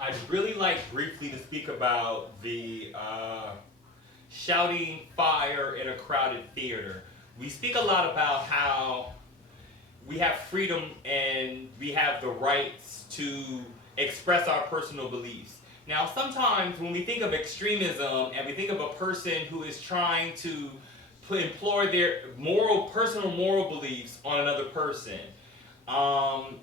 I'd really like briefly to speak about the shouting fire in a crowded theater. We speak a lot about how we have freedom and we have the rights to express our personal beliefs. Now, sometimes when we think of extremism and we think of a person who is trying to employ their personal moral beliefs on another person, um,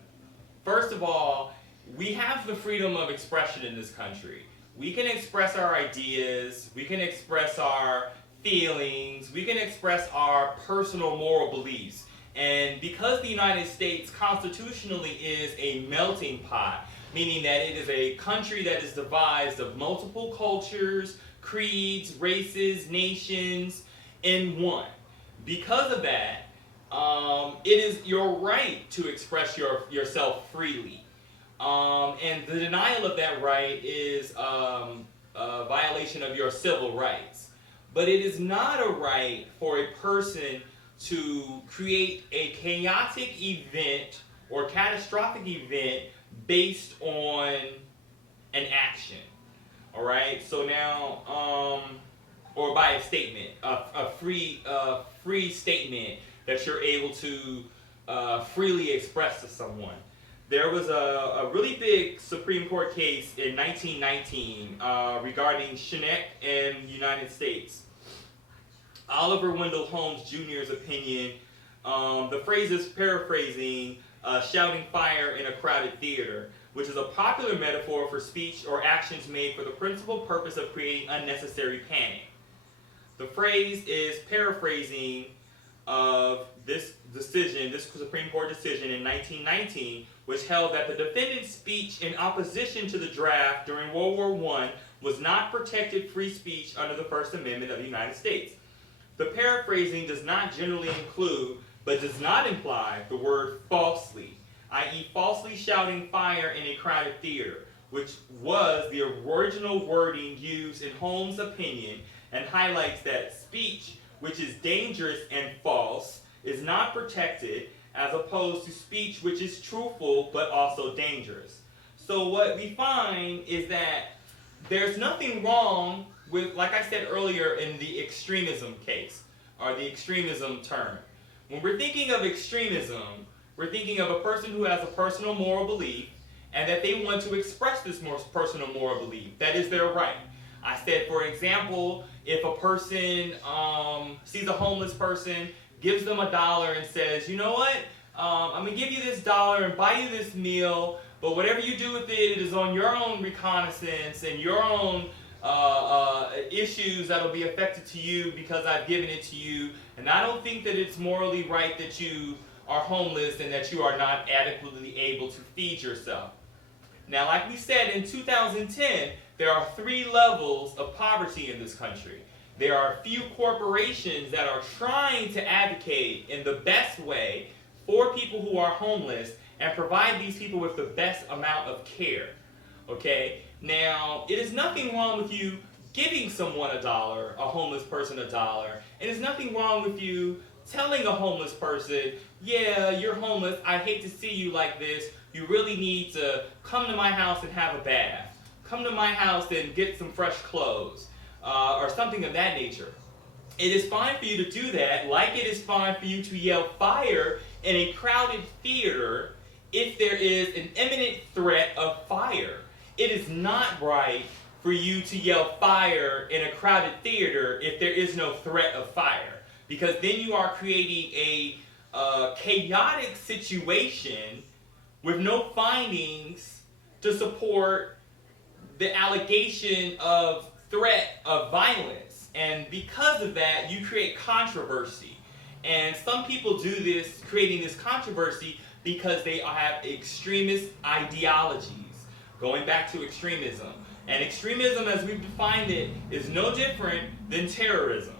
first of all, we have the freedom of expression in this country. We can express our ideas, we can express our feelings, we can express our personal moral beliefs. And because the United States constitutionally is a melting pot, meaning that it is a country that is devised of multiple cultures, creeds, races, nations in one. Because of that, it is your right to express yourself freely. And the denial of that right is a violation of your civil rights. But it is not a right for a person to create a chaotic event or catastrophic event based on an action. All right. So now, or by a statement, a free statement that you're able to freely express to someone. There was a really big Supreme Court case in 1919 regarding Shinek and the United States. Oliver Wendell Holmes Jr.'s opinion, the phrase is paraphrasing, shouting fire in a crowded theater, which is a popular metaphor for speech or actions made for the principal purpose of creating unnecessary panic. The phrase is paraphrasing of this decision, this Supreme Court decision in 1919, which held that the defendant's speech in opposition to the draft during World War I was not protected free speech under the First Amendment of the United States. The paraphrasing does not generally include, but does not imply, the word falsely, i.e. falsely shouting fire in a crowded theater, which was the original wording used in Holmes' opinion and highlights that speech which is dangerous and false is not protected, as opposed to speech which is truthful but also dangerous. So what we find is that there's nothing wrong with, like I said earlier in the extremism case, or the extremism term. When we're thinking of extremism, we're thinking of a person who has a personal moral belief and that they want to express this more personal moral belief. That is their right. I said, for example, if a person sees a homeless person, gives them $1 and says, you know what, I'm going to give you this dollar and buy you this meal, but whatever you do with it, it is on your own recognizance and your own issues that will be affected to you because I've given it to you, and I don't think that it's morally right that you are homeless and that you are not adequately able to feed yourself. Now, like we said, in 2010, there are 3 levels of poverty in this country. There are a few corporations that are trying to advocate in the best way for people who are homeless and provide these people with the best amount of care. Okay? Now, it is nothing wrong with you giving someone $1, a homeless person $1. It is nothing wrong with you telling a homeless person, yeah, you're homeless, I hate to see you like this, you really need to come to my house and have a bath. Come to my house and get some fresh clothes, or something of that nature. It is fine for you to do that, like it is fine for you to yell fire in a crowded theater if there is an imminent threat of fire. It is not right for you to yell fire in a crowded theater if there is no threat of fire, because then you are creating a chaotic situation with no findings to support the allegation of threat of violence. And because of that, you create controversy. And some people do this, creating this controversy, because they have extremist ideologies. Going back to extremism. And extremism, as we've defined it, is no different than terrorism.